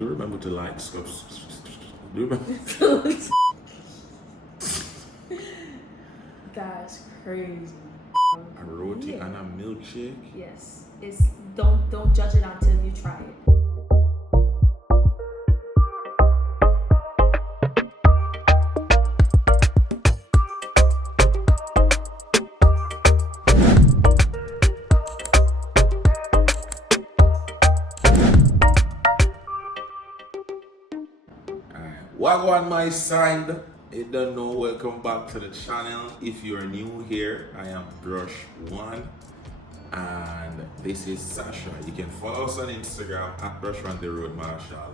Remember to like, do you remember? That's crazy. A roti and a milkshake? Yes. It's don't judge it until you try it. Wagwan on my side. You don't know, welcome back to the channel. If you're new here, I am Brush One and this is Sasha. You can follow us on Instagram at Brush One the Road Marshall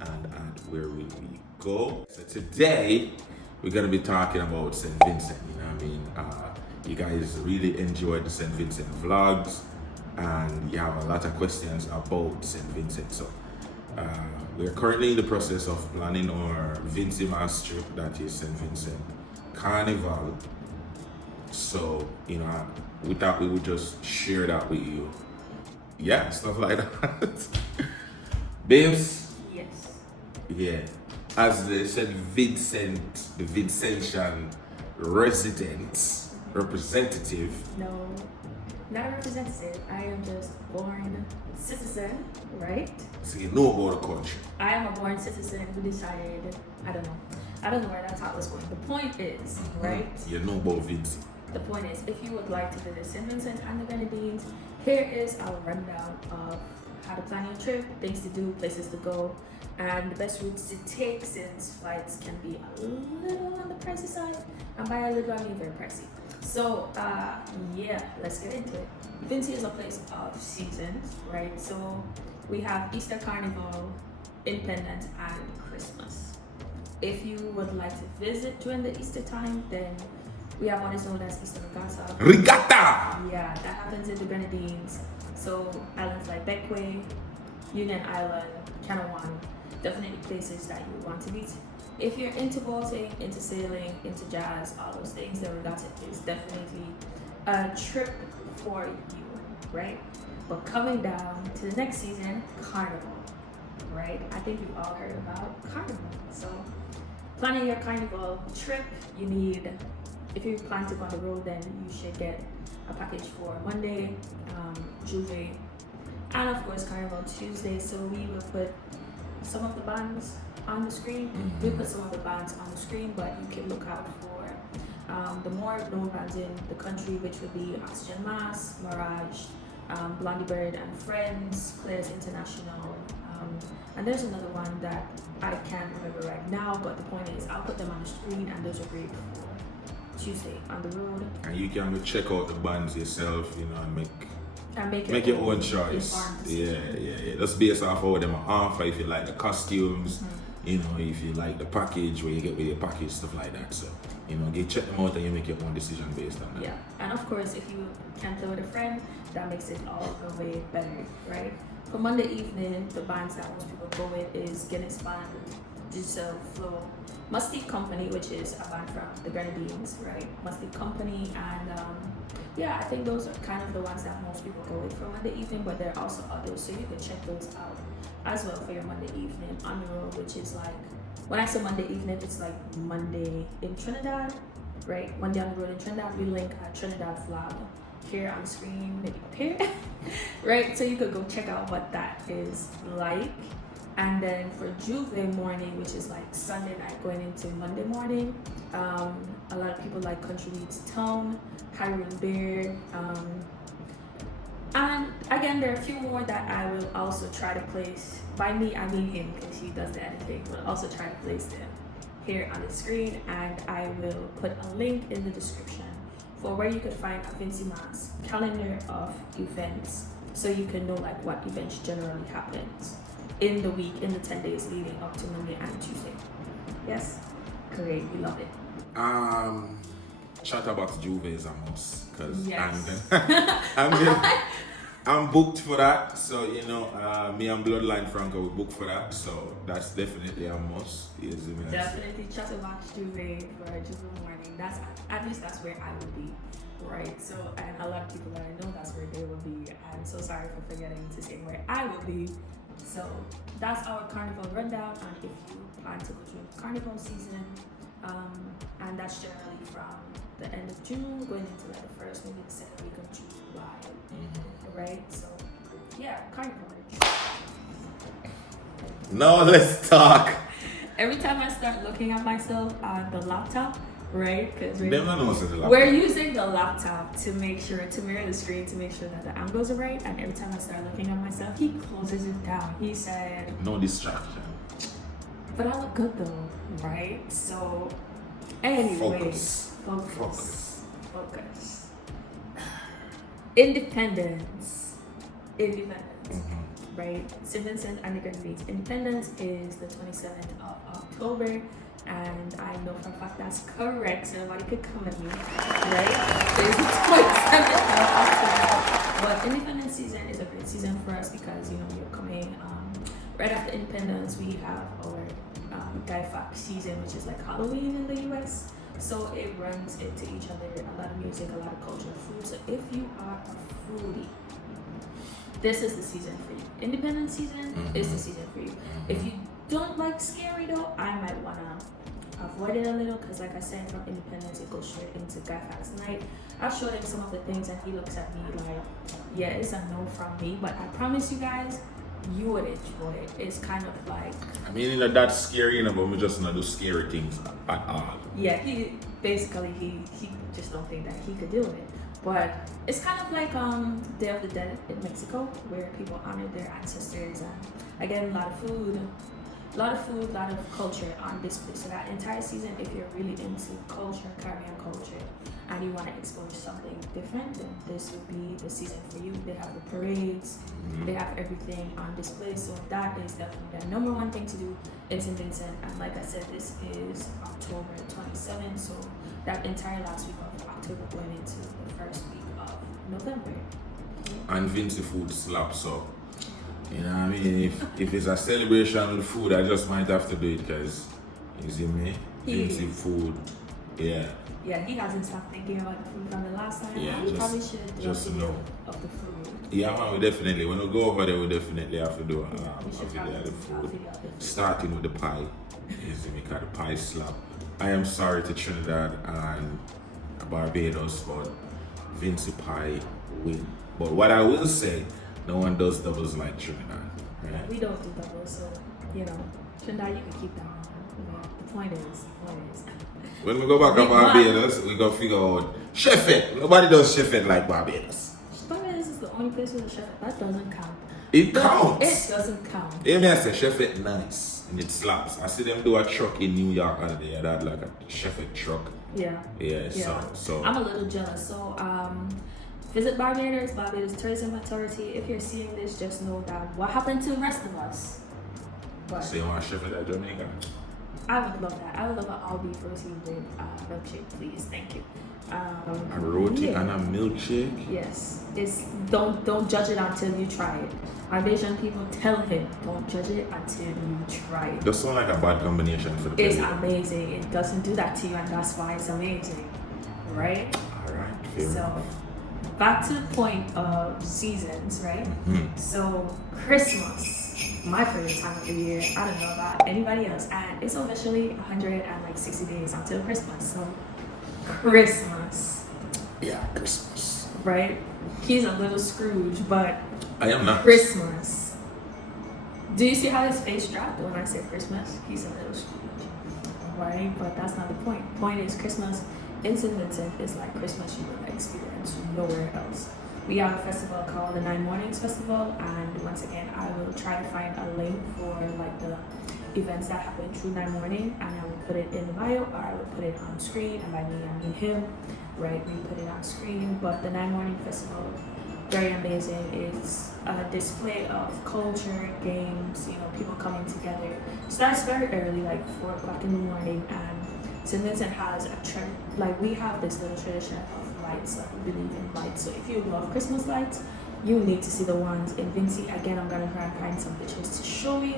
and at Where Will We Go. So today we're gonna be talking about St Vincent. You know what I mean? You guys really enjoyed the St Vincent vlogs and you have a lot of questions about St Vincent. So we're currently in the process of planning our Vincy Mas trip, that is St Vincent Carnival. So, you know, we thought we would just share that with you. Yeah, stuff like that. Babes? Yes. Yeah. As the St Vincent, the Vincentian representative. No, not a representative. I am just born citizen, right? So you know about the country. I am a born citizen who decided, I don't know where that thought was going. The point is, right? You know about Vincy. The point is, if you would like to visit St Vincent and the Grenadines, here is our rundown of how to plan your trip, things to do, places to go, and the best routes to take since flights can be a little on the pricey side, and by a little I mean very pricey. So yeah, let's get into it. Vincy is a place of seasons, right? So we have Easter Carnival, Independence, and Christmas. If you would like to visit during the Easter time, then we have what is known as Easter Regatta. Regatta! Yeah, that happens in the Grenadines. So islands like Getaway, Union Island, Carnival, definitely places that you want to visit. If you're into boating, into sailing, into jazz, all those things, then Regatta is definitely a trip for you, right? But coming down to the next season, Carnival, right? I think you've all heard about Carnival. So planning your Carnival trip, you need, if you plan to go on the road, then you should get a package for Monday, Jouvert, and of course Carnival Tuesday. So we will put some of the bands on the screen. We put some of the bands on the screen, but you can look out for the more known bands in the country, which would be Vincy Mas, Mirage, Blondie Bird and Friends, Claire's International, and there's another one that I can't remember right now, but the point is I'll put them on the screen and those are great for Tuesday on the road. And you can check out the bands yourself, you know, and make your own choice. Yeah. Just based off of what them are offer, if you like the costumes, you know, if you like the package, where you get with your package, stuff like that. So, you know, you check them out and you make your own decision based on that. Yeah, and of course, if you can play with a friend, that makes it all the way better, right? For Monday evening, the bands that most people go with is Guinness Band, Digital Flow, Musty Company, which is a band from the Grenadines, right? Musty Company, and yeah, I think those are kind of the ones that most people go with for Monday evening, but there are also others, so you can check those out as well for your Monday evening on the road, which is like, when I say Monday evening, it's like Monday in Trinidad, right? Monday on the road in Trinidad, we link a Trinidad flag here on the screen, maybe up here, right? So you could go check out what that is like. And then for Jouvert morning, which is like Sunday night going into Monday morning, a lot of people like Country Leads Town, Hiring Bear, and again, there are a few more that I will also try to place. By me, I mean him, because he does the editing, but also try to place them here on the screen, and I will put a link in the description for where you could find a Vincy Mas calendar of events, so you can know like what events generally happens in the week, in the 10 days leading up to Monday and Tuesday. Yes? Great, we love it. Shout out to Jouvert is a must, because Yes. I'm booked for that. So, you know, me and Bloodline Franco we booked for that. So that's definitely a must. Definitely chat about Jouvert for Jouvert morning. That's at least that's where I would be, right? So, and a lot of people that I know that's where they will be. I'm so sorry for forgetting to say where I will be, So that's our carnival rundown, and if you plan to go during carnival season, and that's generally from the end of June going into like the first, maybe the second week of July, right? So yeah, carnival. Now let's talk. Every time I start looking at myself on the laptop, right? Because We're we're using the laptop to make sure, to mirror the screen, to make sure that the angles are right. And every time I start looking at myself, he closes it down. He said, no distraction. but I look good though, right? So, anyway, focus. Independence. Right? St Vincent and the Grenadines. Independence is the 27th of October, and I know for a fact that's correct, so nobody could come at me, right? It's the 27th of October. But Independence season is a great season for us because, you know, you're coming right after Independence. We have our Fawkes season, which is like Halloween in the US. So it runs into each other, a lot of music, a lot of culture, food. So if you are a foodie, this is the season for you. Independence season is the season for you. If you don't like scary though, I might wanna avoid it a little because, like I said, from Independence it goes straight into Fawkes night. I've showed him some of the things and he looks at me like, yeah, it's a no from me. But I promise you guys, you would enjoy it. It's kind of like, I mean, you know, that's scary, you know, but we just not do scary things at all. yeah, he basically he just don't think that he could do it. But it's kind of like Day of the Dead in Mexico, where people honor their ancestors, and again, a lot of food, a lot of culture on display. So that entire season, if you're really into culture, Caribbean culture, and you want to explore something different, then this would be the season for you. They have the parades, they have everything on display. So that is definitely the number one thing to do in St Vincent. And like I said, this is October 27th, so that entire last week of October going into the first week of November. And Vincy food slaps up. You know what I mean? If it's a celebration with food, I just might have to do it because, you see me? Vincy food, yeah. Yeah, he hasn't stopped thinking about the food from the last time. Yeah, he probably should do a video know. of the food. Yeah, man, we definitely, when we go over there, we definitely have to do a We should video probably of the do a food. video of the food. Starting with the pie. You see me? Because the pie slap. I am sorry to Trinidad and Barbados, but Vincy pie win. But what I will say, no one does doubles like Trinidad. Right? We don't do doubles, so, you know, Trinidad, you can keep that one. The point is, When we go back to Barbados, we go figure out chef it. Nobody does chef it like Barbados. Barbados is the only place with a chef. That doesn't count. It counts. It doesn't count. Even I say chef it nice and it slaps. I see them do a truck in New York and they had like a chef it truck. Yeah. Yeah. So I'm a little jealous. So visit Barbados, Barbados Tourism Authority. If you're seeing this, just know that what happened to the rest of us. But so you want chef it at Jamaica? I would love that. I would love an all beef roti with milkshake, please. Thank you. A roti and a milkshake? Yes. It's don't judge it until you try it. Our Asian people tell him, don't judge it until you try it. Does sound like a bad combination for the It's belly. amazing. It doesn't do that to you, and that's why it's amazing. Right? Alright, So back to the point of seasons, right? So Christmas. My favorite time of the year. I don't know about anybody else, and it's officially 160 days until Christmas. So Christmas, Yeah, Christmas. right? He's a little Scrooge, but I am not. Christmas. Do you see how his face dropped when I said Christmas? He's a little Scrooge, right? But that's not the point. The point is Christmas in St Vincent is like Christmas you would experience nowhere else. We have a festival called the 9 Mornings Festival, and once again, I will try to find a link for like the events that happen through 9 Morning, and I will put it in the bio, or I will put it on screen, and by me, I mean him, right? We put it on screen, but the 9 Morning Festival, very amazing. It's a display of culture, games, you know, people coming together. It starts very early, like 4 o'clock in the morning, and St. Vincent has a trend, like we have this little tradition of lights, like we believe in lights. So if you love Christmas lights, you need to see the ones in Vincy. Again, I'm gonna try and find some pictures to show you,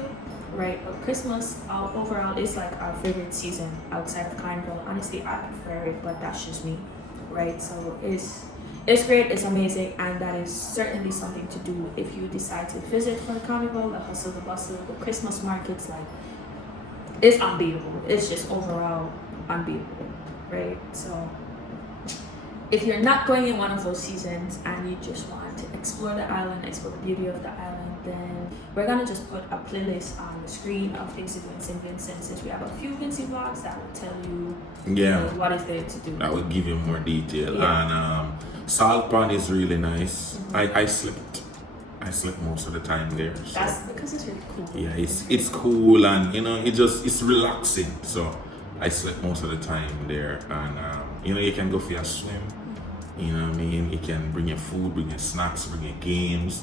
right? But Christmas overall is like our favorite season outside of Carnival. Honestly, I prefer it, but that's just me, right? So It's great, it's amazing, and that is certainly something to do if you decide to visit for the carnival, the hustle, the bustle, the Christmas markets. Like, it's unbeatable. It's just overall unbeatable, right? So if you're not going in one of those seasons and you just want to explore the island, explore the beauty of the island, then we're gonna just put a playlist on the screen of things to do in St Vincent, since we have a few Vincy vlogs that will tell you, what is there to do. That will give you more detail. Yeah. And Salt Pond is really nice. I slept most of the time there. So. That's because it's really cool. Yeah, it's cool, and it's relaxing. So I slept most of the time there, and you can go for a swim. You know what I mean? You can bring your food, bring your snacks, bring your games.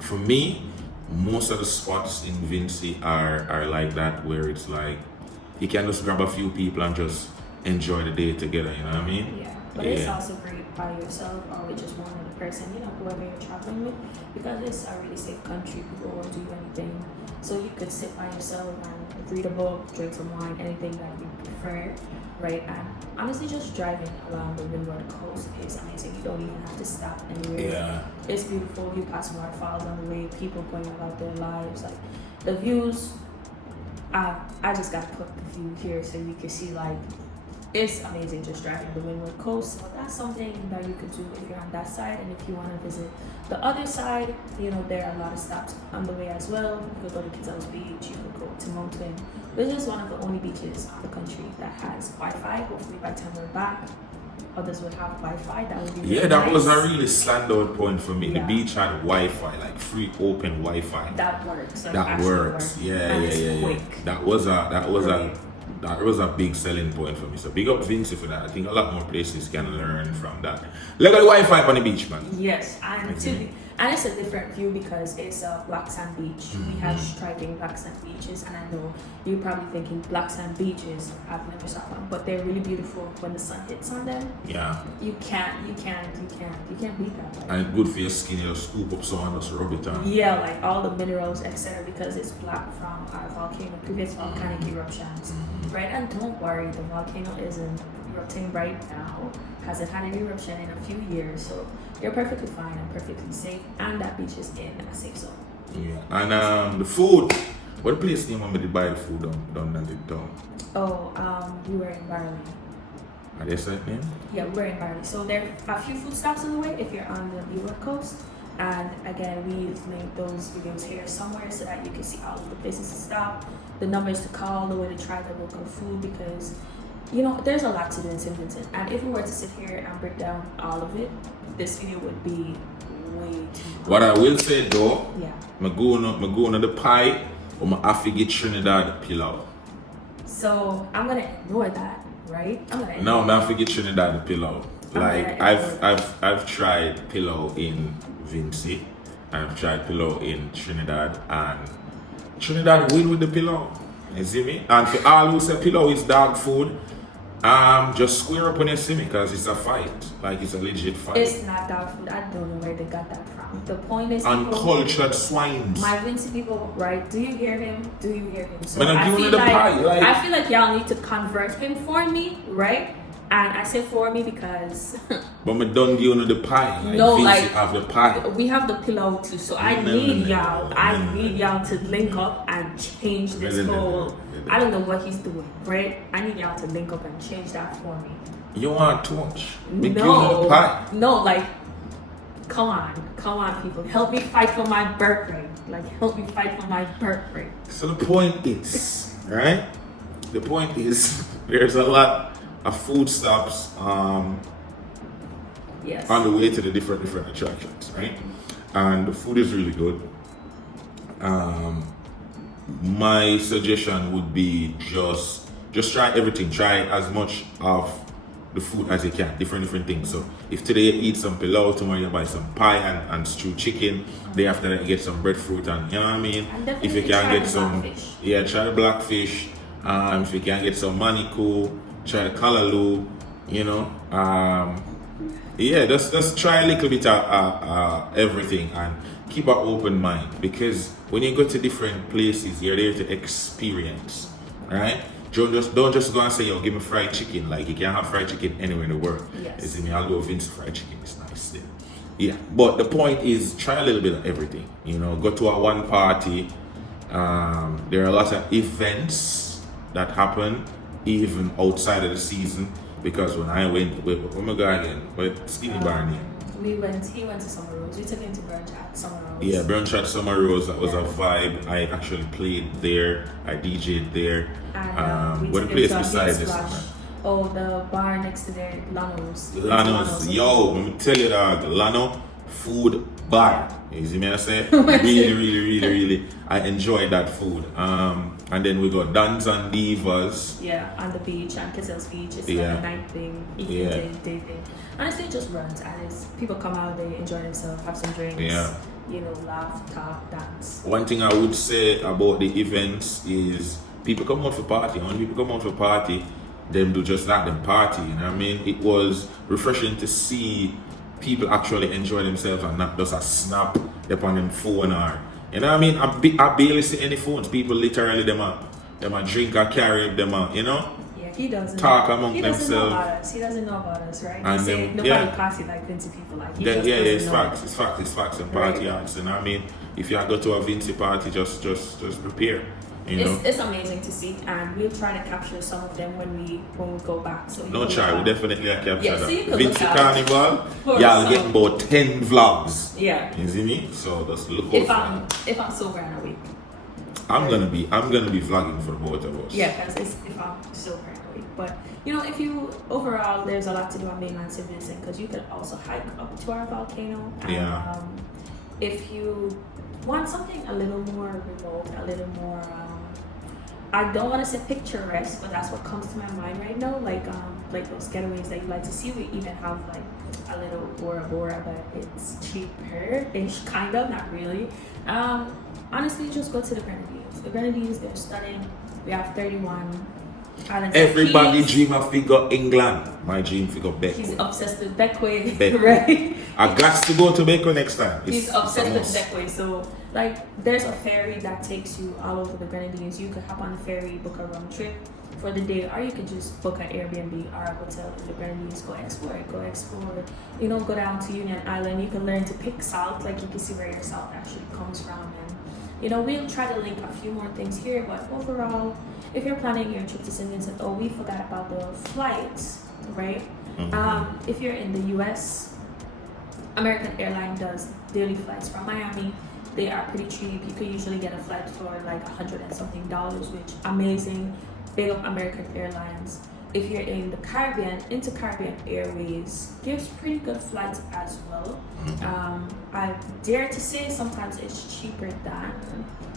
For me, most of the spots in Vincy are like that, where it's like you can just grab a few people and just enjoy the day together. You know what I mean? Yeah, but it's also great by yourself or with just one other person. Whoever you're traveling with, because it's a really safe country. People won't do anything, so you could sit by yourself and read a book, drink some wine, anything that you prefer. Right, and honestly, just driving along the Windward coast is amazing. You don't even have to stop anywhere. Yeah. It's beautiful. You pass waterfalls on the way, people going about their lives. Like, the views, I just gotta put the view here so you can see, like, it's amazing just driving the Windward coast. So that's something that you could do if you're on that side, and if you want to visit the other side, there are a lot of stops on the way as well. You could go to Kitzel's Beach, you could go to Mountain, which is one of the only beaches in the country that has Wi-Fi. Hopefully by the time we're back, others would have Wi-Fi. That would be really that nice. was a really standout point for me. Yeah. The beach had Wi-Fi, like free open Wi-Fi. That works. That works. Yeah. Quick. That was a big selling point for me. So big up Vincy for that. I think a lot more places can learn from that. Look at the Wi-Fi on the beach, man. Yes, and it's a different view because it's a black sand beach. We have striking black sand beaches, and I know you're probably thinking black sand beaches. I've never saw one, but they're really beautiful when the sun hits on them. Yeah. You can't beat that. Like, And good for your skin. You scoop up some and just rub it on. yeah, like all the minerals, etc., because it's black from our previous volcanic eruptions, right? And don't worry, the volcano isn't erupting right now. Hasn't had an eruption in a few years, so you're perfectly fine and perfectly safe. And that beach is in a safe zone. Yeah. And the food. What place name I'm gonna buy the food down that down? Oh, we were in Barley. Are they that name? Yeah, we're in Barley. So there are a few food stops on the way if you're on the Leeward coast. And again, we link those videos here somewhere so that you can see all of the places to stop, the numbers to call, the way to try the local food, because there's a lot to do in St. Vincent. And if we were to sit here and break down all of it, this video would be way too long. What I will say though, Yeah. I'm going to the pie, or I have to get Trinidad pillau. So I'm gonna ignore that, right? No, I'm have to get Trinidad pillau. Like I've tried pillau in Vincy, I've tried pillau in Trinidad, and Trinidad win with the pillau. You see me? And for all who say pillau is dog food, just square up when you see me, because it's a fight. Like, it's a legit fight. It's not dog food. I don't know where they got that from. The point is, Uncultured swines. My Vincy people, right? Do you hear him? So Man, I'm giving the pie. Like, I feel like y'all need to convert him for me, right? And I say for me because but me done give you the pie. Like, no, Vincy like have the pie. we have the pillow too. So I need y'all to link up and change this whole. I don't know what he's doing, right? I need y'all to link up and change that for me. You want too much? Me give you the pie. No, like, come on, people, help me fight for my birthday. Like, help me fight for my birthday. So the point is, right? The point is, there's a lot of food stops Yes. on the way to the different attractions, right? And the food is really good. My suggestion would be just try everything. Try as much of the food as you can, different things. So if today you eat some pilau, tomorrow you buy some pie and stewed chicken. Day after that you get some breadfruit, and you know what I mean. If you can get some, try the blackfish. If you can get some manico, try the callaloo. Just try a little bit of everything and keep an open mind, because when you go to different places, you're there to experience, right? Don't just go and say, yo, give me fried chicken. Like, you can't have fried chicken anywhere in the world. Yes. You see me? I'll go Vincy fried chicken. It's nice there. Yeah, but the point is, try a little bit of everything. You know, go to a one party. There are a lot of events that happen even outside of the season. Because when I went, where am I going again? With Skinny Barney. He went to Summer Rose. We took him to brunch at Summer Rose. Yeah, brunch at Summer Rose. That was a vibe. I actually played there. I DJ'd there. And what the place besides this one? Oh, the bar next to there, Lano's. Lano's. Yo, let me tell you that Lano food bar. You see me I say? really, I enjoyed that food. And then we got Dance and Divas. Yeah, on the beach, on Cassell's Beach. It's Yeah. like a night thing, evening thing, day thing. Honestly, it just runs, and it's, people come out, they enjoy themselves, have some drinks, you know, laugh, talk, dance. One thing I would say about the events is people come out for party. When people come out for party, them do just that, them party. You know what I mean? It was refreshing to see people actually enjoy themselves and not just a snap upon them phone or, you know what I mean? I barely see any phones. People literally them a drink or carry them a, you know? Yeah, he doesn't talk among he themselves. Doesn't know about us. He doesn't know about us, right? And He say them, nobody party like Vincy people. Like he just it's doesn't know. facts. It's facts and party acts. And I mean, if you go to a Vincy party, just prepare. You know? It's amazing to see, and we'll try to capture some of them when we go back. So No try, we definitely capture that. so you can Vincy look out Carnival, for y'all some. get about 10 vlogs. Yeah. You see me? So just look out If for I'm that. sober in a week. I'm gonna be vlogging for both of us. Yeah, because if I'm sober in a week. But you know, if you overall, there's a lot to do on mainland St Vincent because you could also hike up to our volcano. And, if you want something a little more remote, a little more, I don't want to say picturesque, but that's what comes to my mind right now. Like those getaways that you like to see. We even have like a little Bora Bora, but it's cheaper-ish, kind of, not really. Honestly, just go to the Grenadines. The Grenadines, they're stunning. We have 31 islands. Everybody dream of figure England. My dream figure Beckway. He's obsessed with Beckway, Beckway. right? I got to go to Beckway next time. He's obsessed with Getaway. So, like, there's a ferry that takes you all over the Grenadines. You could hop on the ferry, book a round trip for the day, or you could just book an Airbnb or a hotel in the Grenadines. Go explore. You know, go down to Union Island. You can learn to pick salt. Like, you can see where your salt actually comes from. And, you know, we'll try to link a few more things here. But overall, if you're planning your trip to St. Vincent, we forgot about the flights, right? Mm-hmm. If you're in the U.S., American Airlines does daily flights from Miami. They are pretty cheap. You could usually get a flight for like $100 and something, which amazing. Big up American Airlines. If you're in the Caribbean, Caribbean Airways gives pretty good flights as well. I dare to say sometimes it's cheaper than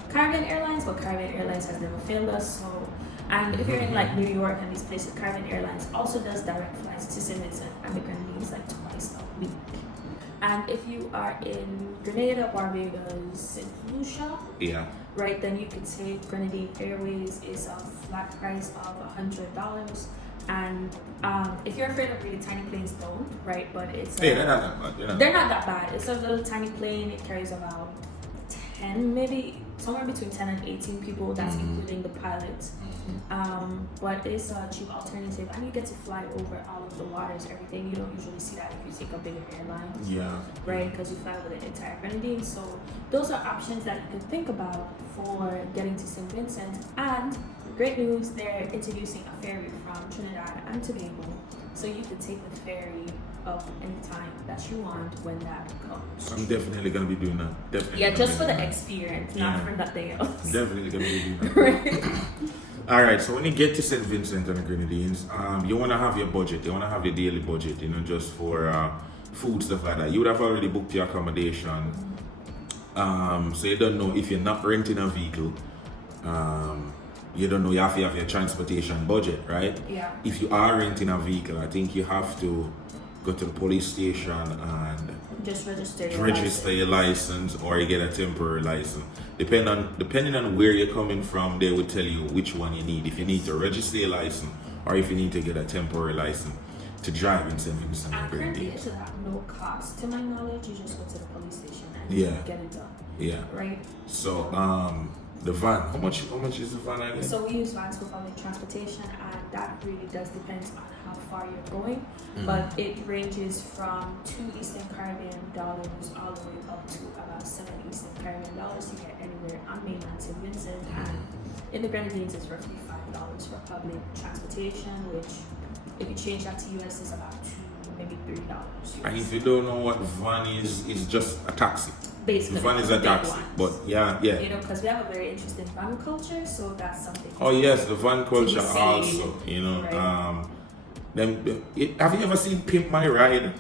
Caribbean Airlines, but Caribbean Airlines has never failed us. So, and if you're in like New York and these places, Caribbean Airlines also does direct flights to St. Vincent and the Grenadines like twice a week. And if you are in Grenada, Barbados, St. Lucia, right, then you could say Grenadine Airways is a flat price of $100. And if you're afraid of really tiny planes, don't, right? But it's they're not that bad. They're not that bad. It's a little tiny plane. It carries about 10, maybe somewhere between 10 and 18 people. That's including the pilots. But it's a cheap alternative, and you get to fly over all of the waters, everything. You don't usually see that if you take a bigger airline. Right, because you fly over the entire Grenadines. So those are options that you can think about for getting to St. Vincent. And great news, they're introducing a ferry from Trinidad and Tobago, so you can take the ferry up anytime that you want when that comes. I'm definitely gonna be doing that. Definitely. Just for the experience, not for nothing else. Definitely gonna be doing that. Right. All right, so when you get to St. Vincent and the Grenadines, you want to have your budget. You want to have your daily budget, you know, just for food, stuff like that. You would have already booked your accommodation. So you don't know if you're not renting a vehicle. You don't know, you have to have your transportation budget, right? Yeah. If you are renting a vehicle, I think you have to go to the police station and just register your license, or you get a temporary license. Depending on where you're coming from, they will tell you which one you need. If you need to register your license, or if you need to get a temporary license to drive in St. Vincent and currently Grenadines. it's at no cost. To my knowledge, you just go to the police station and get it done. Yeah. Right. So The van. How much is the van again? So we use vans for public transportation, and that really does depend on how far you're going. But it ranges from $2 Eastern Caribbean dollars all the way up to about $7 Eastern Caribbean dollars. You get anywhere on mainland St Vincent, and in the Grenadines it's roughly $5 for public transportation, which if you change that to US is about $2, maybe $3. And if you don't know what van is, it's just a taxi. Basically, the van is a taxi, ones. but yeah. You know, because we have a very interesting van culture, so that's something. Oh yes, the van culture to be also. You know, right? have you ever seen Pimp My Ride?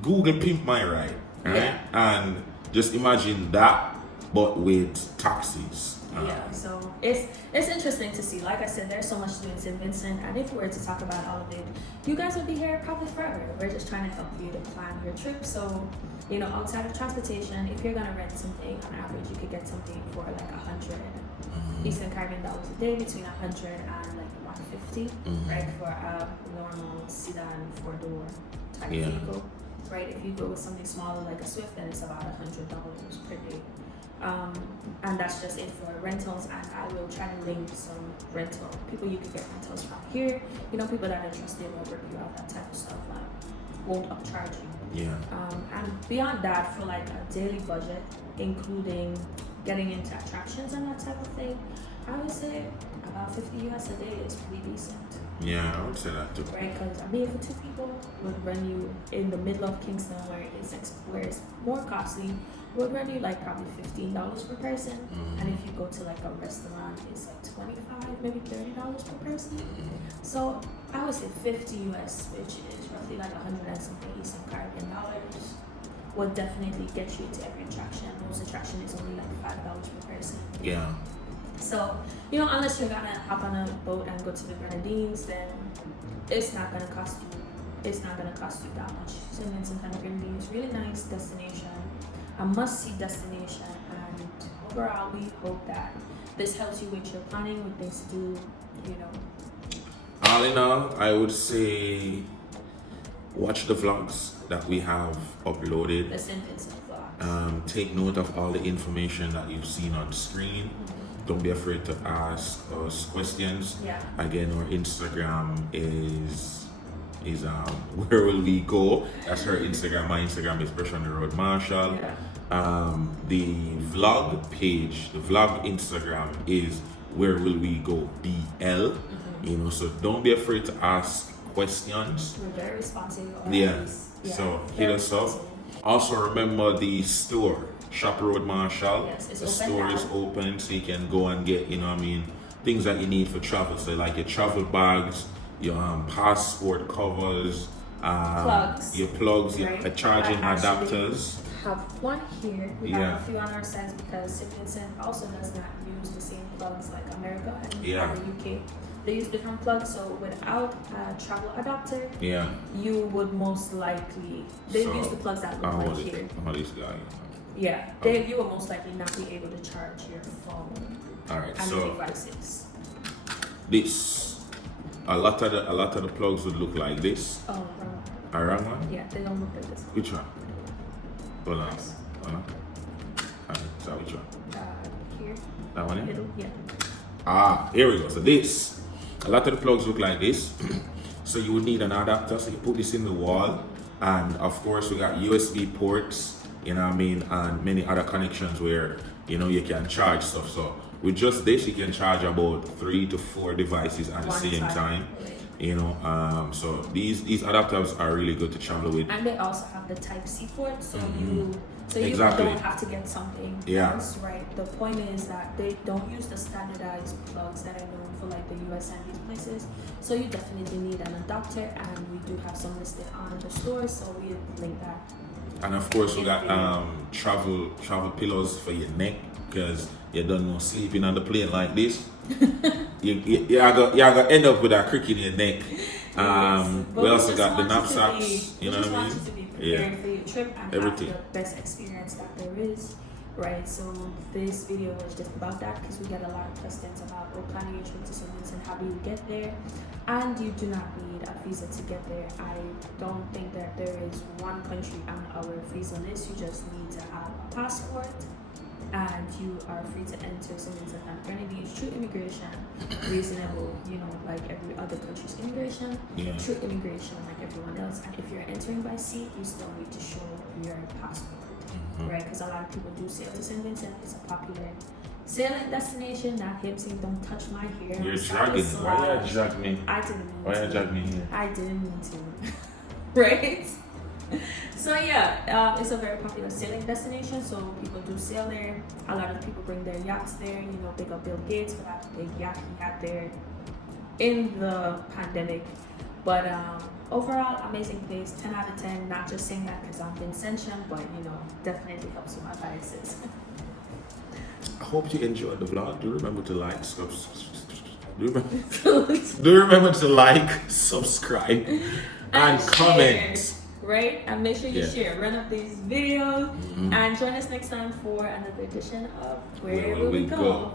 Google Pimp My Ride, right? Yeah. And just imagine that, but with taxis. Yeah, so it's interesting to see. Like I said, there's so much to do in St. Vincent, and if we were to talk about all of it, you guys would be here probably forever. We're just trying to help you to plan your trip. So, you know, outside of transportation, if you're gonna rent something, on average, you could get something for like 100 Eastern Caribbean dollars a day, between 100 and like 150, right, for a normal sedan 4-door type vehicle, right? If you go with something smaller like a Swift, then it's about $100 per day. And that's just it for rentals, and I will try to link some rental people you can get rentals from here. You know, people that are trusted will work you out, that type of stuff, won't upcharge you. Yeah. And beyond that, for like a daily budget, including getting into attractions and that type of thing, I would say about 50 US a day is pretty decent. Yeah, I would say that too. Right, because I mean, for 2 people, would run you in the middle of Kingston, where it's more costly, would run you like probably $15 per person. And if you go to like a restaurant, it's like $25, maybe $30 per person. So I would say 50 US, which is roughly like 100 and something Eastern Caribbean dollars, would definitely get you to every attraction. Most attraction is only like $5 per person. Yeah. So, you know, unless you're gonna hop on a boat and go to the Grenadines, then it's not gonna cost you that much. St Vincent and the Grenadines, really nice destination, a must-see destination, and overall we hope that this helps you with your planning, with things to do, you know. All in all, I would say watch the vlogs that we have uploaded. The St Vincent vlogs. Take note of all the information that you've seen on screen. Don't be afraid to ask us questions. Yeah. Again, our Instagram is wherewilwego. That's her Instagram. My Instagram is Brush on the Road Marshall. Yeah. The vlog page, the vlog Instagram is wherewilwego BL. You know, so don't be afraid to ask questions. We're very responsive. Yeah. So hit us up. Also remember the store, Shop Road Marshall. Yes, it's the open store now. is open, so you can go and get, you know what I mean, things that you need for travel. So like your travel bags, your passport covers, Plugs. your plugs, Right. your charging I actually adapters. have one here. We Yeah. have a few on our sites because St. Vincent also does not use the same plugs like America and the UK. They use different plugs, so without a travel adapter, Yeah. you would most likely use the plugs that look like here. How this guy? Yeah, you will most likely not be able to charge your phone All right. and So devices. this, a lot of the plugs would look like this. Oh, wrong one. A wrong one? Yeah, they don't look like this one. Which one? Hold on. Alright, so which one? Here. That one, yeah? Middle, yeah. Here we go. So this, a lot of the plugs look like this. So you would need an adapter. So you put this in the wall, and of course we got USB ports, you know what I mean, and many other connections where, you know, you can charge stuff. So with just this, you can charge about 3 to 4 devices at the same time. You know, so these adapters are really good to travel with. And they also have the Type-C port, so you Exactly. don't have to get something else, right? The point is that they don't use the standardized plugs that are known for like the US and these places. So you definitely need an adapter, and we do have some listed on the store, so we link that. And of course we got travel pillows for your neck, because you don't know sleeping on the plane like this. you are gonna end up with a crick in your neck. We also got the knapsacks, you know what I mean? To be prepared for your trip and Everything. have the best experience that there is, right? So this video was just about that, because we get a lot of questions about planning your trip to St. Vincent. How do you get there? And you do not need a visa to get there. I don't think that there is one country on our visa list. You just need to have a passport, and you are free to enter St Vincent and Grenadines through immigration, reasonable, you know, like every other country's immigration, Yeah. through immigration like everyone else. And if you're entering by sea, you still need to show your passport, right? Because a lot of people do sail to St Vincent. It's a popular sailing destination. Not him saying don't touch my hair. You're I'm sorry, dragging. it's Why loud. you drag me? I didn't mean Why you to. drag me here? I didn't mean to. Right? So yeah, it's a very popular sailing destination, so people do sail there. A lot of people bring their yachts there. You know, big up Bill Gates for that big yacht he had there in the pandemic. But overall, amazing place, 10 out of 10. Not just saying that because I'm Vincentian, but you know, definitely helps with my biases. I hope you enjoyed the vlog. Do remember to like, do remember to like, subscribe, and comment. Share, right? And make sure you share. Run up these videos and join us next time for another edition of Where Will We Go?